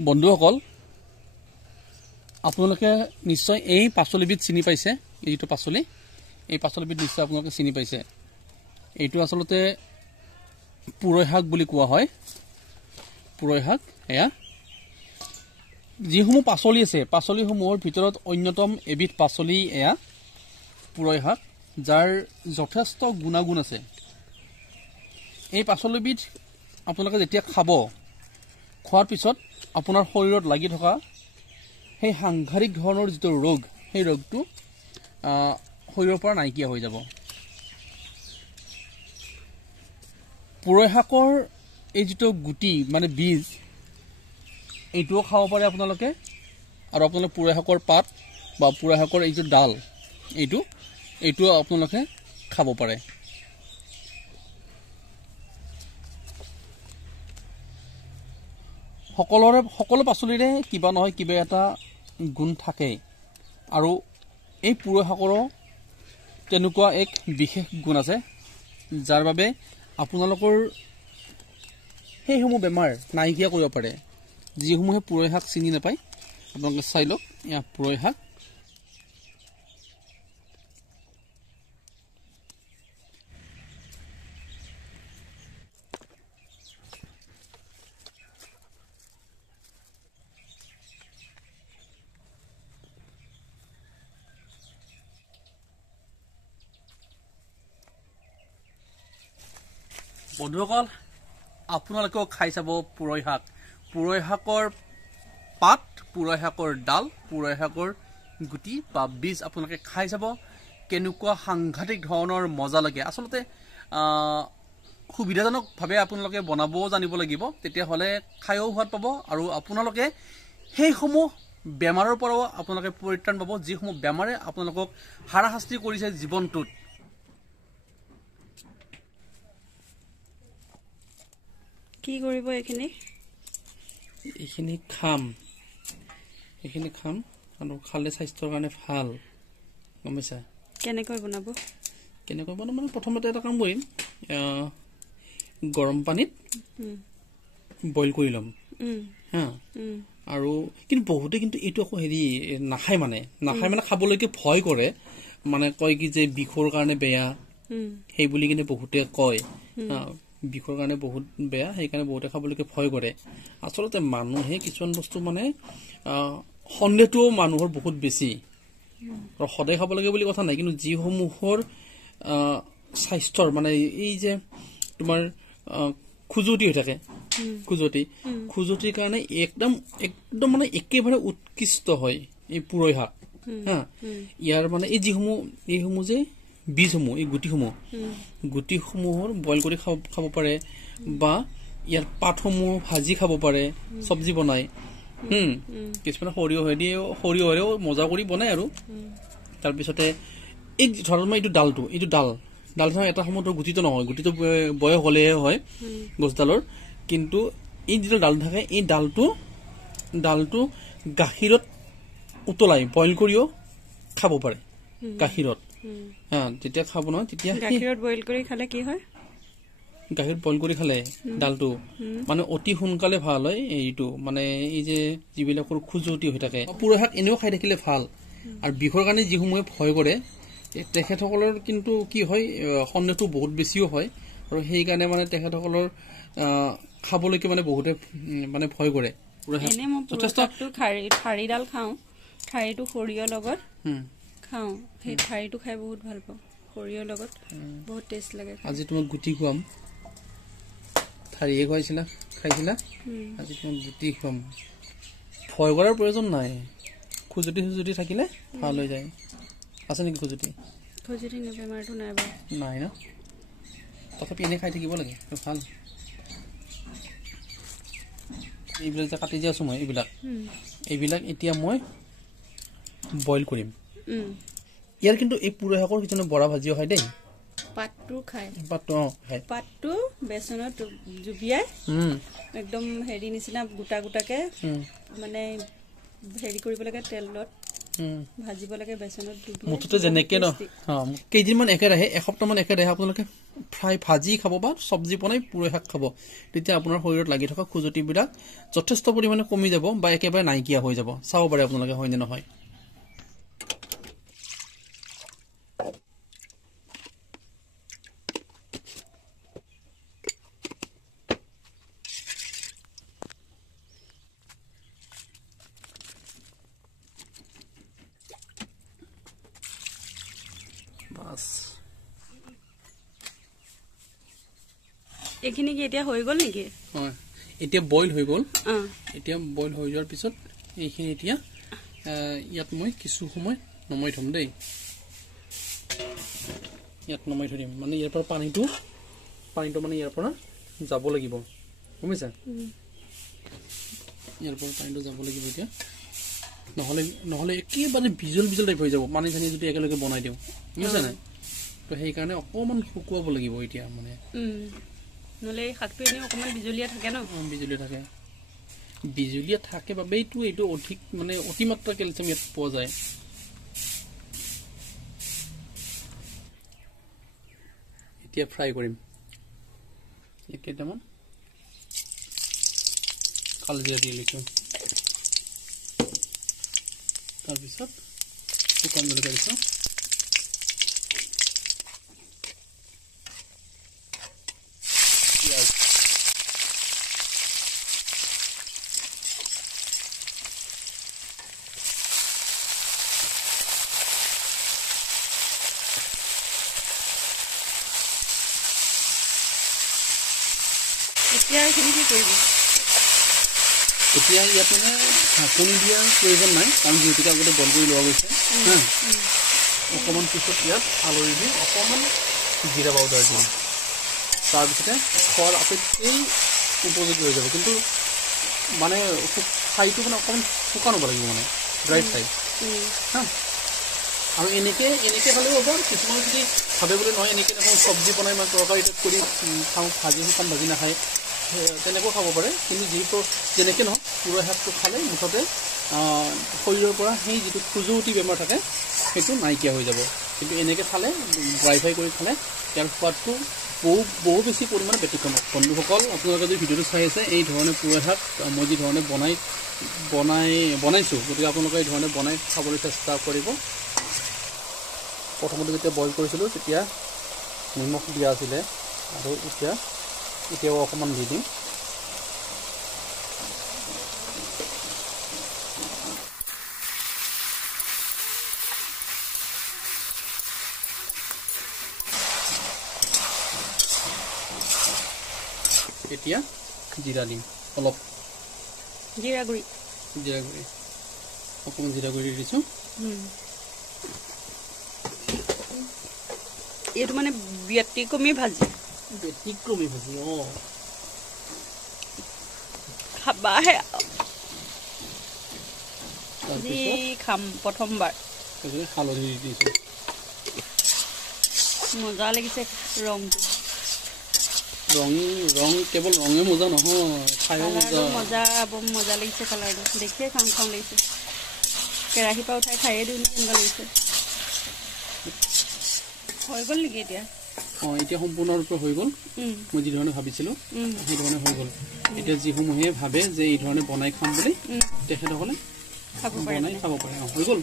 বন্ধুসকল আপোনালোকে নিশ্চয় এই পাচলিবিধ চিনি পাইছে এইটো পাচলি এই পাচলিবিধ নিশ্চয় আপোনালোকে চিনি পাইছে এইটো আসলতে পুৰৈ শাক বুলি কোৱা হয় পুৰৈ শাক এয়া যিসমূহ পাচলি আছে পাচলিসমূহৰ ভিতৰত অন্যতম এবিধ পাচলি এয়া পুৰৈ শাক যাৰ যথেষ্ট গুণাগুণ আছে এই পাচলিবিধ আপোনালোকে যেতিয়া খাব খোৱাৰ পিছত আপোনাৰ শৰীৰত লাগি থকা সেই সাংঘাতিক ধৰণৰ যিটো ৰোগ সেই ৰোগটো শৰীৰৰ পৰা নাইকিয়া হৈ যাব পুৰৈ শাকৰ এই যিটো গুটি মানে বীজ এইটোও খাব পাৰে আপোনালোকে আৰু আপোনালোকে পুৰৈ শাকৰ পাত বা পুৰৈ শাকৰ এই যে ডাল এইটো আপোনালোকে খাব পাৰে সকলো পাচলিৰে কিবা নহয় কিবা এটা গুণ থাকে আৰু এই পুৰৈ শাকৰো তেনেকুৱা এক বিশেষ গুণ আছে যাৰ বাবে আপোনালোকৰ সেইসমূহ বেমাৰ নাইকিয়া কৰিব পাৰে যিসমূহে পুৰৈ শাক চিনি নাপায় আপোনালোকে চাই লওক এয়া পুৰৈ শাক বন্ধুসকল আপোনালোকেও খাই চাব পুৰৈ শাকৰ পাত পুৰৈ শাকৰ ডাল পুৰৈ শাকৰ গুটি বা বীজ আপোনালোকে খাই চাব কেনেকুৱা সাংঘাতিক ধৰণৰ মজা লাগে আসলতে সুবিধাজনকভাৱে আপোনালোকে বনাবও জানিব লাগিব তেতিয়াহ'লে খায়ও সোৱাদ পাব আৰু আপোনালোকে সেইসমূহ বেমাৰৰ পৰাও আপোনালোকে পৰিত্ৰাণ পাব যিসমূহ বেমাৰে আপোনালোকক হাৰাশাস্তি কৰিছে জীৱনটোত কি কৰিব এইখিনি খাম আৰু খালে স্বাস্থ্যৰ কাৰণে ভাল গম পাইছা কেনেকৈ বনাব মানে প্ৰথমতে এটা কাম কৰিম গৰম পানীত বইল কৰি ল'ম হা আৰু কিন্তু বহুতে কিন্তু এইটো আকৌ নাখায় মানে খাবলৈকে ভয় কৰে মানে কয় কি যে বিষৰ কাৰণে বেয়া সেই বুলি কিনে বহুতে কয় বিষৰ কাৰণে বহুত বেয়া সেইকাৰণে বহুতে খাবলৈকে ভয় কৰে আচলতে মানুহে কিছুমান বস্তু মানে সন্দেহটো মানুহৰ বহুত বেছি আৰু সদায় খাব লাগে বুলি কথা নাই কিন্তু যিসমূহৰ স্বাস্থ্যৰ মানে এই যে তোমাৰ খুজুতি হৈ থাকে খুজুতিৰ কাৰণে একদম মানে একেবাৰে উৎকৃষ্ট হয় এই পুৰৈ শাক হা ইয়াৰ মানে এইসমূহ যে বীজসমূহ এই গুটিসমূহৰ বইল কৰি খাব পাৰে বা ইয়াৰ পাতসমূহ ভাজি খাব পাৰে চব্জি বনাই কিছুমানে সৰিয়হেৰেও মজা কৰি বনাই আৰু তাৰপিছতে এই ধৰক মই এইটো ডাল এটা সময়ত গুটিটো নহয় গুটিটো বয়স হলেহে হয় গছডালৰ কিন্তু এই যিটো ডাল থাকে এই ডালটো গাখীৰত উতলাই বইল কৰিও খাব পাৰে গাখীৰত যেতিয়া খাব নহয় তেতিয়া গাখীৰত বইল কৰি খালে কি হয় গাখীৰত বইল কৰি খালে ডালটো মানে অতি সোনকালে ভাল হয় এইটো মানে এই যে যিবিলাকৰ খুজুতি হৈ থাকে পুৰৈ শাক এনেও খাই থাকিলে ভাল আৰু বিষৰ কাৰণে যিসমূহে ভয় কৰে তেখেতসকলৰ কিন্তু কি হয় সন্দেহটো বহুত বেছিও হয় আৰু সেইকাৰণে মানে তেখেতসকলৰ খাবলৈকে মানে বহুতে মানে ভয় কৰে যথেষ্ট ঠাৰিডাল খাওঁ ঠাৰিটো সৰিয়হৰ লগত খাওঁ সেই ঠাৰিটো খাই বহুত ভাল পাওঁ সৰিয়হৰ লগত বহুত টেষ্ট লাগে আজি তোমাক গুটি খুৱাম ঠাৰিয়ে খাইছিলা আজি তোমাক গুটি খুৱাম ভয় কৰাৰ প্ৰয়োজন নাই খুজুতি থাকিলে ভাল হৈ যায় আছে নেকি খুজুতি বেমাৰটো নাই বাৰু নাই ন তথাপি এনে খাই থাকিব লাগে ভাল এইবিলাক যে কাটি যে আছো মই এইবিলাক এতিয়া মই বইল কৰিম ইয়াৰ কিন্তু এই পুৰৈ শাকৰ কিছুমানে বৰা ভাজিও খায় দেই পাতটো বেচনত জুবিয়াই একদম নিচিনা গোটাকে মানে কৰিব লাগে তেলত ভাজিব লাগে বেচনত মুঠতে যেনেকে ন কেইদিনমান একেৰাহে এসপ্তাহমান একেৰাহে আপোনালোকে ফ্ৰাই ভাজি খাব বা চব্জি বনাই পুৰৈ শাক খাব, তেতিয়া আপোনাৰ শৰীৰত লাগি থকা খুজুতিবিলাক যথেষ্ট পৰিমাণে কমি যাব বা একেবাৰে নাইকিয়া হৈ যাব। চাব পাৰে আপোনালোকে হয়নে নহয়। বাস এইখিনি কি এতিয়া হৈ গ'ল নেকি? হয়, এতিয়া বইল হৈ গ'ল। এতিয়া বইল হৈ যোৱাৰ পিছত এইখিনি এতিয়া ইয়াত মই কিছু সময় নমাই থ'ম দেই। ইয়াত নমাই থৈ দিম, মানে ইয়াৰ পৰা পানীটো মানে ইয়াৰ পৰা যাব লাগিব, বুজিছা? ইয়াৰ পৰা পানীটো যাব লাগিব এতিয়া, নহ'লে একেবাৰে বিজল টাইপ হৈ যাব পানী চানী যদি একেলগে বনাই দিওঁ, বুজিছা নাই? তো সেইকাৰণে অকণমান শুকুৱাব লাগিব এতিয়া, মানে নহ'লে শাকটো এনেই অকণমান বিজলীয়া থাকে ন? বিজলীয়া থাকে বাবেইতো এইটো অধিক মানে অতিমাত্ৰা কেলছিয়াম ইয়াত পোৱা যায়। এতিয়া ফ্ৰাই কৰিম। কেইটামান কালজিৰা দি লৈছোঁ, তাৰপিছত শুকান জলকীয়া দিছোঁ, পিঁয়াজ, এতিয়া এইখিনি কি কৰিব? এতিয়া ইয়াত মানে ঢাকনি দিয়াৰ প্ৰয়োজন নাই, কাৰণ যিহেতুকে আগতে বইল কৰি লোৱা গৈছে। অকণমান পিছত ইয়াত আলুৰি দি অকণমান জিৰা পাউডাৰ দিম, তাৰপিছতে খোৱাৰ আটাইতকৈ উপযোগী হৈ যাব। কিন্তু মানে ঠাইটো মানে অকণমান শুকান হ'ব লাগিব, মানে ড্ৰাই ঠাই। আৰু এনেকৈ খালেও হ'ব। কিছুমানে যদি ভাবে বোলে নহয় এনেকৈ দেখোন চব্জি বনাই মানে তৰকাৰী টাইপ কৰি খাওঁ, শুকান ভাজি নাখায়, তেনেকৈ খাব পাৰে। কিন্তু যিহেতু যেনেকৈ নহওক পুৰৈ শাকটো খালে মুঠতে শৰীৰৰ পৰা সেই যিটো খুজুৱতি বেমাৰ থাকে সেইটো নাইকিয়া হৈ যাব। কিন্তু এনেকৈ খালে, ড্ৰাই ফ্ৰাই কৰি খালে ইয়াৰ সোৱাদটো বহু বেছি পৰিমাণে ব্যতিক্ৰম। বন্ধুসকল, আপোনালোকে যদি ভিডিঅ'টো চাই আছে, এই ধৰণে পুৰৈ শাক মই যি ধৰণে বনাইছোঁ, গতিকে আপোনালোকে এই ধৰণে বনাই খাবলৈ চেষ্টা কৰিব। প্ৰথমতে যেতিয়া বইল কৰিছিলোঁ তেতিয়া নিমখ দিয়া আছিলে, আৰু এতিয়াও অকণমান দি দিম। এতিয়া জিৰা দিম, অলপ জিৰা গুড়ি অকণমান জিৰা গুড়ি দিছোঁ। এইটো মানে ব্যতিক্ৰমী ভাজি। খাবাহে আজি খাম প্ৰথমবাৰ। হালধি দি দিছোঁ, মজা লাগিছে ৰংটো। ৰং কেৱল ৰঙে মজা নহয়, খায়ো মজা, বৰ মজা লাগিছে কালাৰটো। দেখিয়ে খাওঁ লাগিছে। কেৰাহীৰ পৰা উঠাই খায়ে দিওঁ কেনেকুৱা লাগিছে। হৈ গ'ল নেকি এতিয়া? এতিয়া সম্পূৰ্ণৰূপে হৈ গ'ল। মই যি ধৰণে ভাবিছিলোঁ সেই ধৰণে হৈ গ'ল। এতিয়া যিসমূহে ভাবে যে এই ধৰণে বনাই খাম বুলি, তেখেতসকলে বনাই খাব পাৰে। হৈ গ'ল।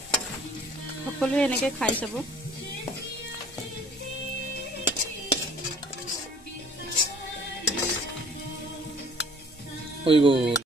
সকলোৱে এনেকৈ খাই চাব। হৈ গ'ল।